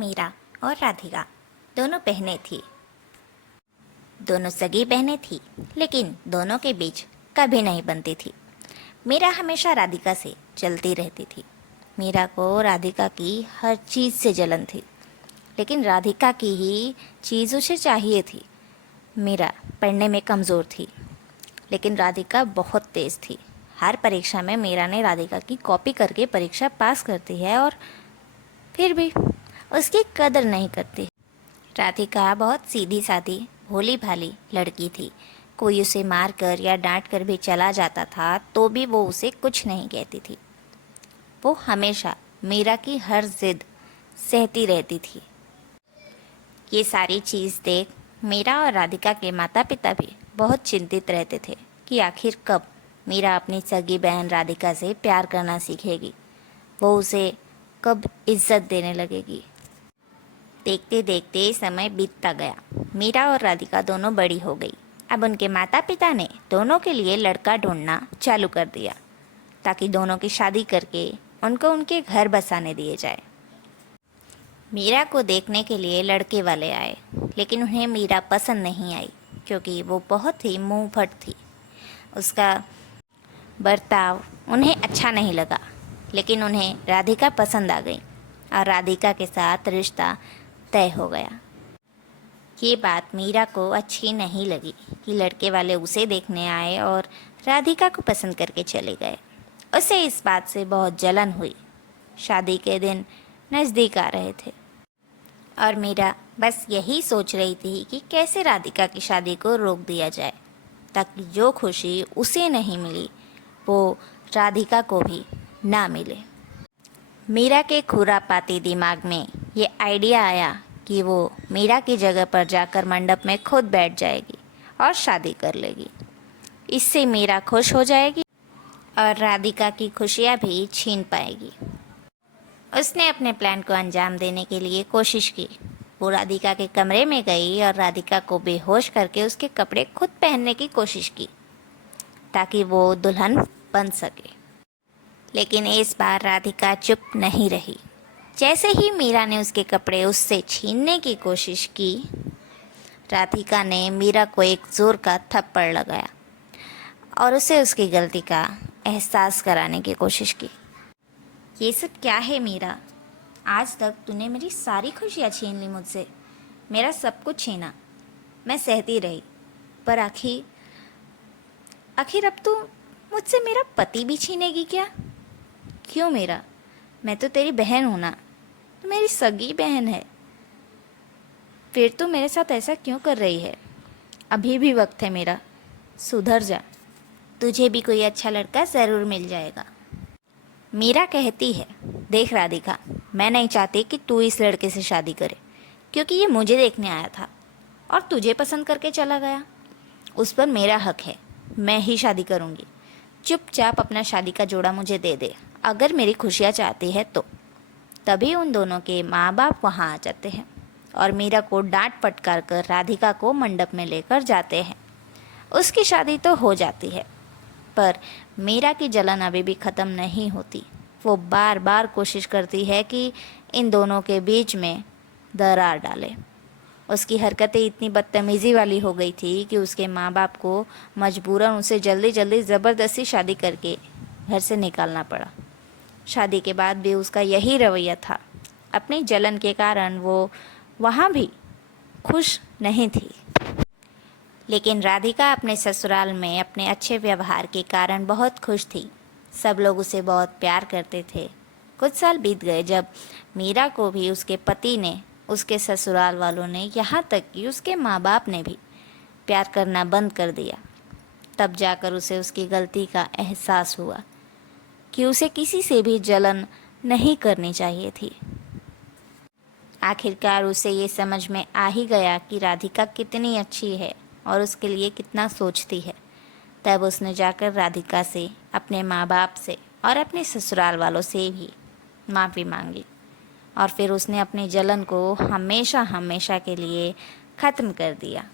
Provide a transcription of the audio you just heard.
मीरा और राधिका दोनों बहनें थीं। दोनों सगी बहनें थीं, लेकिन दोनों के बीच कभी नहीं बनती थी। मीरा हमेशा राधिका से जलती रहती थी। मीरा को राधिका की हर चीज़ से जलन थी, लेकिन राधिका की ही चीज़ उसे चाहिए थी। मीरा पढ़ने में कमज़ोर थी, लेकिन राधिका बहुत तेज़ थी। हर परीक्षा में मीरा ने राधिका की कॉपी करके परीक्षा पास करती है और फिर भी उसकी कदर नहीं करती। राधिका बहुत सीधी सादी भोली भाली लड़की थी। कोई उसे मार कर या डांट कर भी चला जाता था तो भी वो उसे कुछ नहीं कहती थी। वो हमेशा मीरा की हर जिद सहती रहती थी। ये सारी चीज़ देख मीरा और राधिका के माता पिता भी बहुत चिंतित रहते थे कि आखिर कब मीरा अपनी सगी बहन राधिका से प्यार करना सीखेगी, वो उसे कब इज्जत देने लगेगी। देखते देखते समय बीतता गया। मीरा और राधिका दोनों बड़ी हो गई। अब उनके माता पिता ने दोनों के लिए लड़का ढूंढना चालू कर दिया, ताकि दोनों की शादी करके उनको उनके घर बसाने दिए जाए। मीरा को देखने के लिए लड़के वाले आए, लेकिन उन्हें मीरा पसंद नहीं आई, क्योंकि वो बहुत ही मुंहफट थी। उसका बर्ताव उन्हें अच्छा नहीं लगा, लेकिन उन्हें राधिका पसंद आ गई और राधिका के साथ रिश्ता तय हो गया। ये बात मीरा को अच्छी नहीं लगी कि लड़के वाले उसे देखने आए और राधिका को पसंद करके चले गए। उसे इस बात से बहुत जलन हुई। शादी के दिन नज़दीक आ रहे थे और मीरा बस यही सोच रही थी कि कैसे राधिका की शादी को रोक दिया जाए, ताकि जो खुशी उसे नहीं मिली वो राधिका को भी ना मिले। मीरा के खुरापाती दिमाग में ये आइडिया आया कि वो मीरा की जगह पर जाकर मंडप में खुद बैठ जाएगी और शादी कर लेगी। इससे मीरा खुश हो जाएगी और राधिका की खुशियाँ भी छीन पाएगी। उसने अपने प्लान को अंजाम देने के लिए कोशिश की। वो राधिका के कमरे में गई और राधिका को बेहोश करके उसके कपड़े खुद पहनने की कोशिश की, ताकि वो दुल्हन बन सके। लेकिन इस बार राधिका चुप नहीं रही। जैसे ही मीरा ने उसके कपड़े उससे छीनने की कोशिश की, राधिका ने मीरा को एक ज़ोर का थप्पड़ लगाया और उसे उसकी गलती का एहसास कराने की कोशिश की। ये सब क्या है मीरा? आज तक तूने मेरी सारी खुशियाँ छीन ली मुझसे, मेरा सब कुछ छीना। मैं सहती रही, पर आखिर अब तू मुझसे मेरा पति भी छीनेगी क्या? क्यों मीरा? मैं तो तेरी बहन हूँ ना, तो मेरी सगी बहन है। फिर तू मेरे साथ ऐसा क्यों कर रही है? अभी भी वक्त है मीरा, सुधर जा। तुझे भी कोई अच्छा लड़का ज़रूर मिल जाएगा। मीरा कहती है, देख राधिका, मैं नहीं चाहती कि तू इस लड़के से शादी करे, क्योंकि ये मुझे देखने आया था और तुझे पसंद करके चला गया। उस पर मेरा हक है, मैं ही शादी करूँगी। चुपचाप अपना शादी का जोड़ा मुझे दे दे, अगर मेरी खुशियाँ चाहती है तो। तभी उन दोनों के माँ बाप वहाँ आ जाते हैं और मीरा को डांट फटकार कर राधिका को मंडप में लेकर जाते हैं। उसकी शादी तो हो जाती है, पर मीरा की जलन अभी भी ख़त्म नहीं होती। वो बार बार कोशिश करती है कि इन दोनों के बीच में दरार डाले। उसकी हरकतें इतनी बदतमीज़ी वाली हो गई थी कि उसके माँ बाप को मजबूरन उसे जल्दी जल्दी ज़बरदस्ती शादी करके घर से निकालना पड़ा। शादी के बाद भी उसका यही रवैया था। अपनी जलन के कारण वो वहाँ भी खुश नहीं थी। लेकिन राधिका अपने ससुराल में अपने अच्छे व्यवहार के कारण बहुत खुश थी। सब लोग उसे बहुत प्यार करते थे। कुछ साल बीत गए जब मीरा को भी उसके पति ने, उसके ससुराल वालों ने, यहाँ तक कि उसके माँ बाप ने भी प्यार करना बंद कर दिया। तब जाकर उसे उसकी गलती का एहसास हुआ कि उसे किसी से भी जलन नहीं करनी चाहिए थी। आखिरकार उसे ये समझ में आ ही गया कि राधिका कितनी अच्छी है और उसके लिए कितना सोचती है। तब उसने जाकर राधिका से, अपने माँ बाप से और अपने ससुराल वालों से भी माफ़ी मांगी और फिर उसने अपनी जलन को हमेशा हमेशा के लिए ख़त्म कर दिया।